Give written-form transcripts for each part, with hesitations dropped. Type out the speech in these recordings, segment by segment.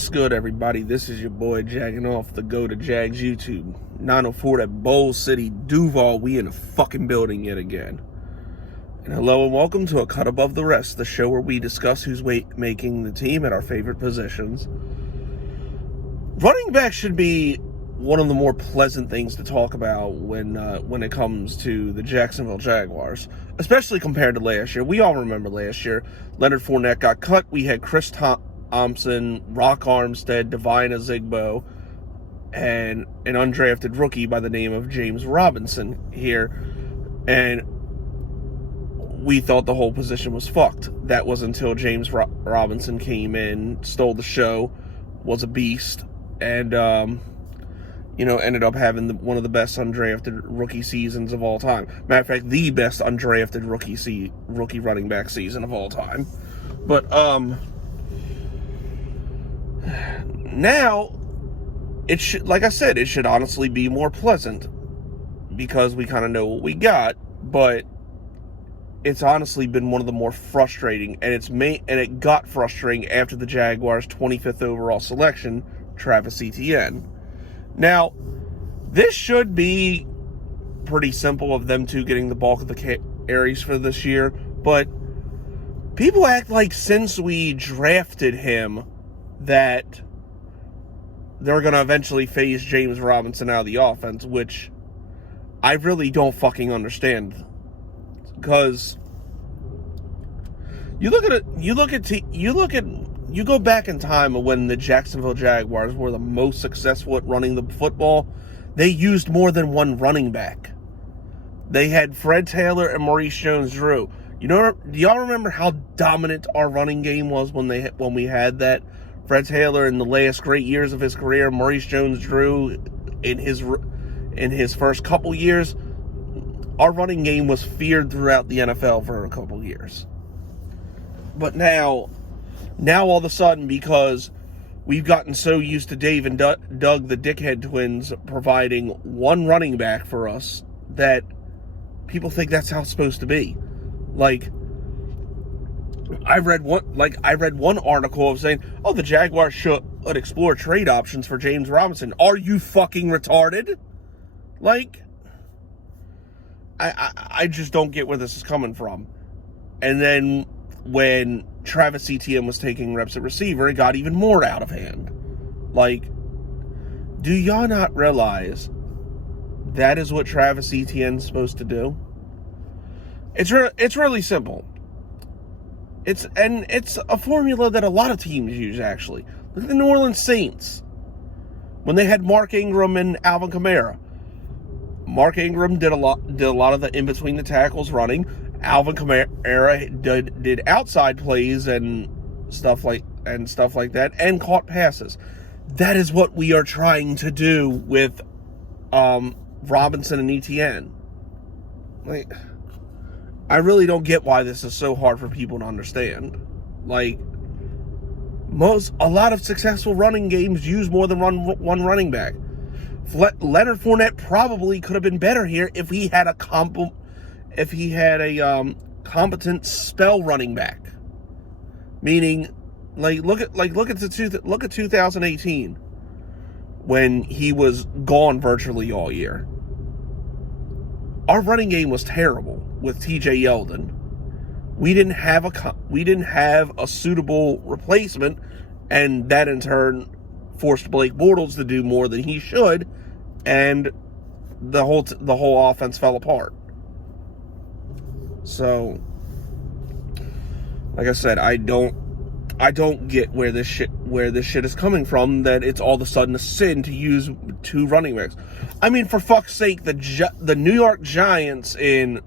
What's good, everybody? This is your boy Jagging Off the Go to Jags YouTube. 904 at Bowl City, Duval. We in the fucking building yet again. And hello and welcome to A Cut Above the Rest, the show where we discuss who's making the team at our favorite positions. Running back should be one of the more pleasant things to talk about when it comes to the Jacksonville Jaguars, especially compared to last year. We all remember last year. Leonard Fournette got cut. We had Chris Thompson, Rock Armstead, Divine Azigbo, and an undrafted rookie by the name of James Robinson here. And we thought the whole position was fucked. That was until James Robinson came in, stole the show, was a beast, and ended up having one of the best undrafted rookie seasons of all time. Matter of fact, the best undrafted rookie running back season of all time. But now, it should, like I said, it should honestly be more pleasant because we kind of know what we got, but it's honestly been one of the more frustrating, and it got frustrating after the Jaguars' 25th overall selection, Travis Etienne. Now, this should be pretty simple of them two getting the bulk of the carries for this year, but people act like since we drafted him that they're going to eventually phase James Robinson out of the offense, which I really don't fucking understand. Because you go back in time of when the Jacksonville Jaguars were the most successful at running the football, they used more than one running back. They had Fred Taylor and Maurice Jones-Drew. Do y'all remember how dominant our running game was when we had that? Fred Taylor in the last great years of his career, Maurice Jones-Drew in his first couple years. Our running game was feared throughout the NFL for a couple years. But now all of a sudden, because we've gotten so used to Dave and Doug, the Dickhead twins, providing one running back for us, that people think that's how it's supposed to be. Like, I read one article of saying, "Oh, the Jaguars should explore trade options for James Robinson." Are you fucking retarded? Like, I just don't get where this is coming from. And then when Travis Etienne was taking reps at receiver, it got even more out of hand. Like, do y'all not realize that is what Travis Etienne's supposed to do? It's really simple. It's a formula that a lot of teams use, actually. Look at the New Orleans Saints. When they had Mark Ingram and Alvin Kamara. Mark Ingram did a lot of the in-between the tackles running. Alvin Kamara did outside plays and stuff like that, and caught passes. That is what we are trying to do with Robinson and Etienne. Like, I really don't get why this is so hard for people to understand. Like, a lot of successful running games use more than one running back. Leonard Fournette probably could have been better here if he had a competent spell running back. Meaning, look at 2018 when he was gone virtually all year. Our running game was terrible with TJ Yeldon. We didn't have a suitable replacement, and that in turn forced Blake Bortles to do more than he should, and the whole offense fell apart. So, like I said, I don't get where this shit is coming from, that it's all of a sudden a sin to use two running backs. I mean, for fuck's sake, the New York Giants in,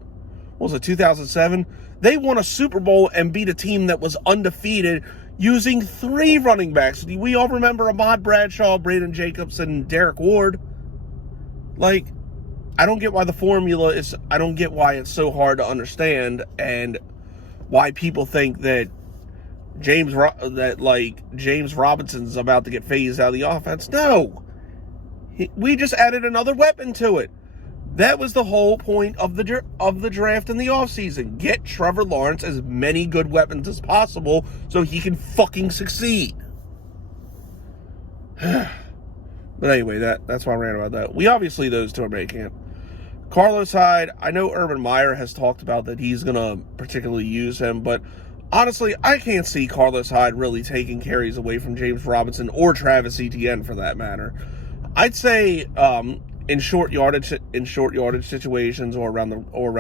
what was it, 2007? They won a Super Bowl and beat a team that was undefeated using three running backs. We all remember Ahmad Bradshaw, Brandon Jacobs, and Derek Ward. Like, I don't get why the formula is, I don't get why it's so hard to understand, and why people think that James Robinson's about to get phased out of the offense. No! We just added another weapon to it. That was the whole point of the draft in the offseason. Get Trevor Lawrence as many good weapons as possible so he can fucking succeed. But anyway, that's why I ran about that. We obviously, those two are making it. Carlos Hyde, I know Urban Meyer has talked about that he's going to particularly use him, but honestly, I can't see Carlos Hyde really taking carries away from James Robinson or Travis Etienne for that matter. I'd say in short yardage situations or around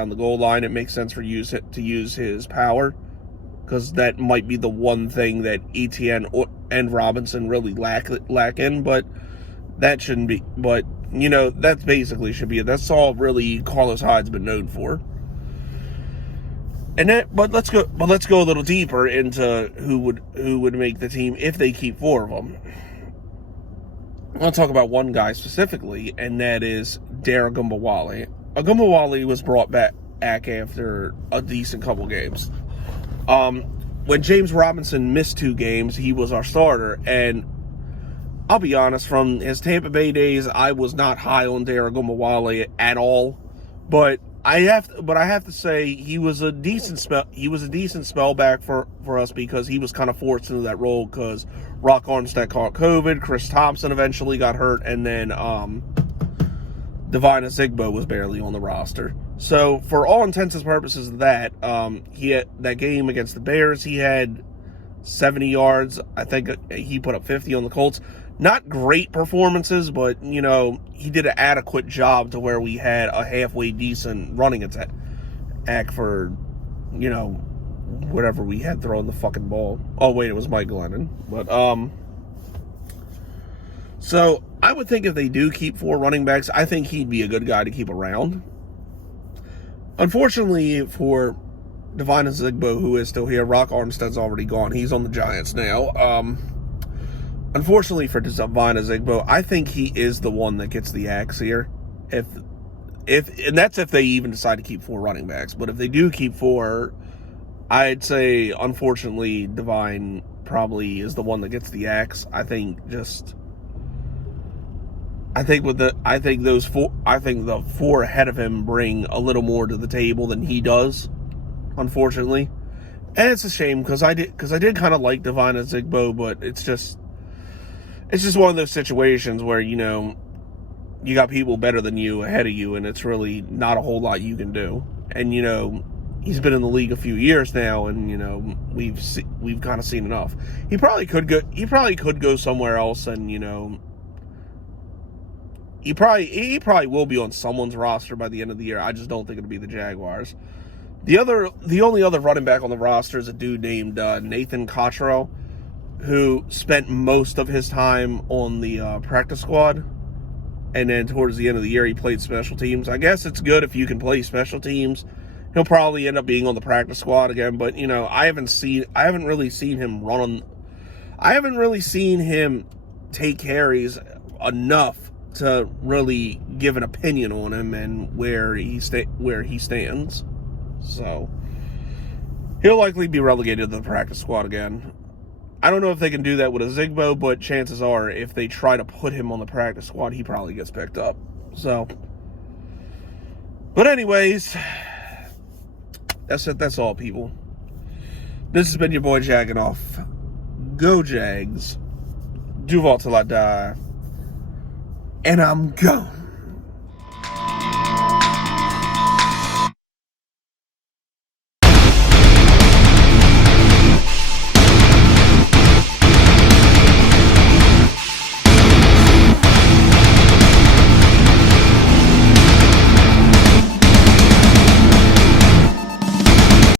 the goal line, it makes sense to use his power, because that might be the one thing that Etienne and Robinson really lack in, but that shouldn't be. But that basically should be it. That's all really Carlos Hyde's been known for. But let's go a little deeper into who would make the team if they keep four of them. I want to talk about one guy specifically, and that is Derek Ogunbowale. Ogunbowale was brought back after a decent couple games. When James Robinson missed 2 games, he was our starter, and I'll be honest, from his Tampa Bay days, I was not high on Derek Ogunbowale at all. But I have to say he was a decent spell back for us, because he was kind of forced into that role because Rock Armstead caught COVID, Chris Thompson eventually got hurt, and then Divine Azigbo was barely on the roster. So for all intents and purposes, that he had that game against the Bears, he had 70 yards. I think he put up 50 on the Colts. Not great performances, but he did an adequate job to where we had a halfway decent running attack for whatever we had throwing the fucking ball. Oh wait, it was Mike Glennon. But so I would think if they do keep 4 running backs, I think he'd be a good guy to keep around. Unfortunately for Divine Azigbo, who is still here, Rock Armstead's already gone. He's on the Giants now. Unfortunately for Divine Azigbo, I think he is the one that gets the axe here. And that's if they even decide to keep 4 running backs. But if they do keep 4, I'd say unfortunately Divine probably is the one that gets the axe. I think the 4 ahead of him bring a little more to the table than he does, unfortunately. And it's a shame, because I did kind of like Divine Azigbo, but it's just one of those situations where you got people better than you ahead of you, and it's really not a whole lot you can do. And he's been in the league a few years now, and we've kind of seen enough. He probably could go somewhere else, and he probably will be on someone's roster by the end of the year. I just don't think it'll be the Jaguars. The only other running back on the roster is a dude named Nathan Cottrell, who spent most of his time on the practice squad, and then towards the end of the year he played special teams. I guess it's good if you can play special teams. He'll probably end up being on the practice squad again, but I haven't really seen him take carries enough to really give an opinion on him and where he stands. So he'll likely be relegated to the practice squad again. I don't know if they can do that with Azigbo, but chances are if they try to put him on the practice squad, he probably gets picked up. So, but anyways, that's it. That's all, people. This has been your boy Jagging Off. Go Jags. Duval till I die. And I'm gone.